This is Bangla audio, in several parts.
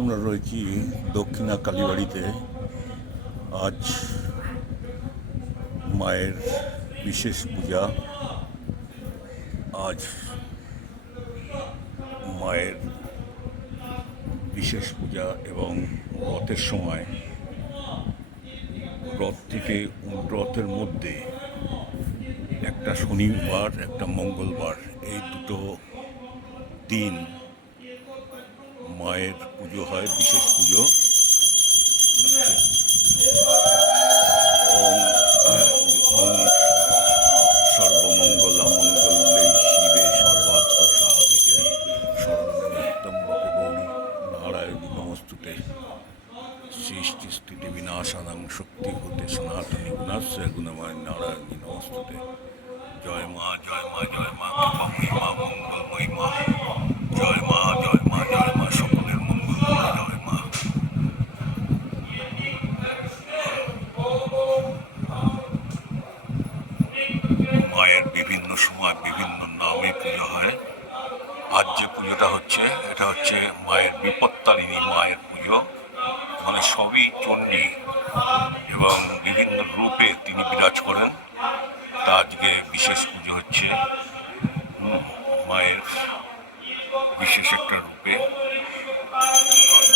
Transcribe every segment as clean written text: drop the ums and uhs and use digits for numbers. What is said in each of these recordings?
আমরা রয়েছি দক্ষিণা কালীবাড়িতে। আজ মায়ের বিশেষ পূজা। আজ মায়ের বিশেষ পূজা এবং রথের সময় রথ থেকে রথের মধ্যে একটা শনিবার একটা মঙ্গলবার, এই দুটো দিন মায়ের পুজো হয়, বিশেষ পুজো। ওম ওম সর্বমঙ্গলামঙ্গলে শিবে সর্বার্থ সাধিকে শরণ্যে ত্র্যম্বকে গৌরী নারায়ণী নমস্তুতে। সৃষ্টি স্থিতি বিনাশানাং শক্তিভূতে সনাতনী গুণাশ্রয় গুণময় নারায়ণী নমস্তুতে। জয় মা, জয় মা, জয় মা, কৃপাময়ী মা, মঙ্গলময়ী মা। জয় মা, জয় মা, জয় মা, সকলের মঙ্গল, জয় মা। মায়ের বিভিন্ন সময় বিভিন্ন নামে পুজো হয়। আজ যে পুজোটা হচ্ছে, এটা হচ্ছে মায়ের বিপত্তারিণী মায়ের পুজো। মানে সবই চণ্ডী এবং বিভিন্ন রূপে তিনি বিরাজ করেন। তা আজকে বিশেষ পুজো হচ্ছে মায়ের বিশেষ একটা রূপে।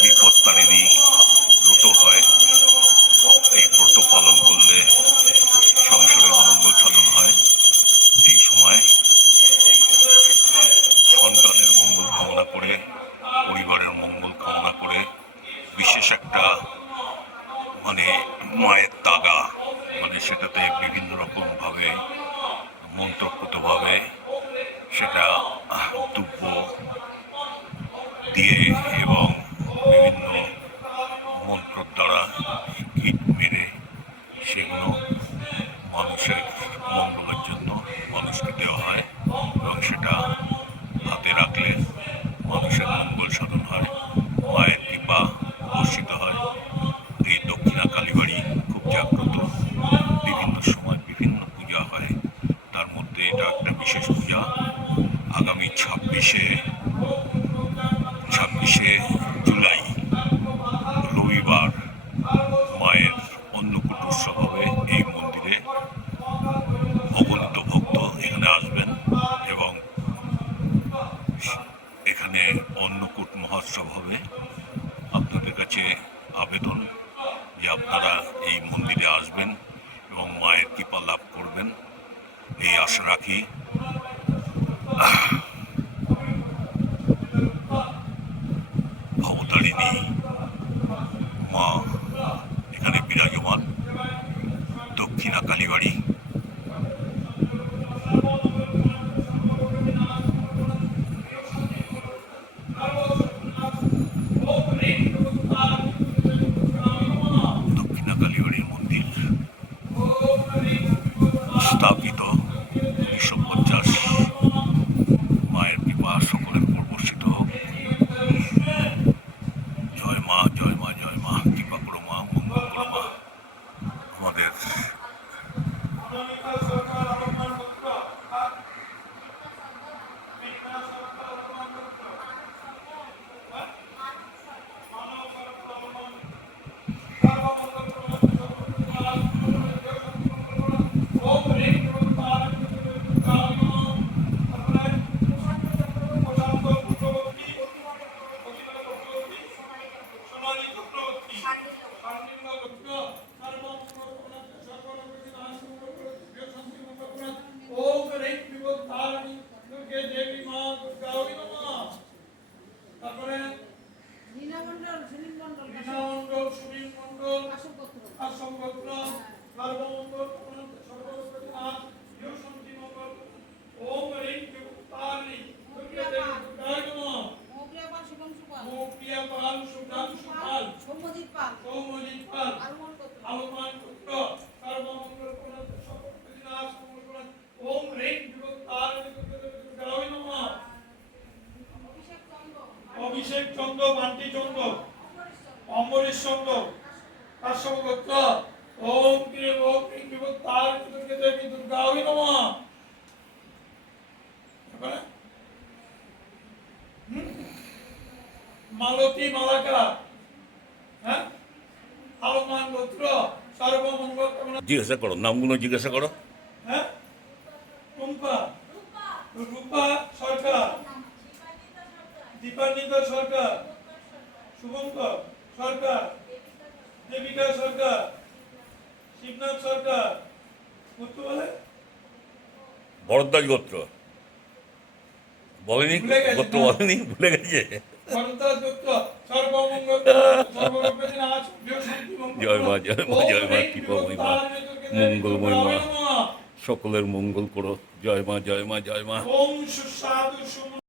বিপত্তারিণী ব্রত হয়। এই ব্রত পালন করলে সংসারের মঙ্গল সাধন হয়। এই সময় সন্তানের মঙ্গল কামনা করে, পরিবারের মঙ্গল কামনা করে বিশেষ একটা মায়ের তাগা, সেটাতে বিভিন্ন রকমভাবে মন্ত্রপুতভাবে সেটা দুব্য দিয়ে এবং বিভিন্ন মন্ত্রর দ্বারা কীট মেরে সেগুলো মানুষের মঙ্গলের জন্য মানুষকে দেওয়া হয় এবং সেটা হাতে রাখলে মানুষের মঙ্গল সাধন হয়, মায়ের কৃপা বর্ষিত হয়। এই দক্ষিণা কালীবাড়ি খুব জাগ্রত। বিভিন্ন সময় বিভিন্ন পূজা হয়, তার মধ্যে এটা একটা বিশেষ পূজা। আগামী 26শে জুলাই রবিবার মায়ের অন্নকূট উৎসব হবে এই মন্দিরে। অগণিত ভক্ত এখানে আসবেন এবং এখানে অন্নকূট মহোৎসব হবে। আপনাদের কাছে আবেদন যে আপনারা এই মন্দিরে আসবেন এবং মায়ের কৃপা লাভ করবেন, এই আশা রাখি। ভবতারিণী মা এখানে বিরাজমান, দক্ষিণা কালীবাড়ি। দক্ষিণা কালীবাড়ির মন্দির স্থাপিত 1950। মায়ের কৃপা সকলের উপর বর্ষিত হোক। জয় মা, জয় মা, জয় মা, কৃপা করো মা, মঙ্গল করো মা। আমাদের অভিষেক চন্দ্র, বান্টি চন্দ্র, অম্বরীশ চন্দ্র, কাশ্যপগোত্র। ওম ক্রিম ওম ক্রিম বিভক্তার দুর্গে দেবী দুর্গায় নমঃ। মালতী মালাকা, হ্যাঁ, আলমান গোত্র, সর্বমঙ্গল কামনা। জিজ্ঞাসা করো, নামগুলো জিজ্ঞাসা করো। হ্যাঁ, টুম্পা, রূপা সরকার, দীপান্বিতা সরকার, শুভঙ্কর সরকার, দেবিকা সরকার, শিবনাথ সরকার, গোত্র বলে ভরদ্বাজ গোত্র বলেনি, ভুলে গেছে, গোত্র না? বলেনি, ভুলে গেছে। ভরদ্বাজ গোত্র, সর্বমঙ্গল সর্বলোকে নাচ, শান্তি মঙ্গল। জয় মা, জয় মা, ওম জয় মা, হ্রিং কৃপাময়ী মা, বিভক্তারণ্যতুর্গে মঙ্গলময়ী মা, নমঃ। সকলের মঙ্গল করো। জয় মা, জয় মা, জয় মা। ওম সুস্বাদু সুম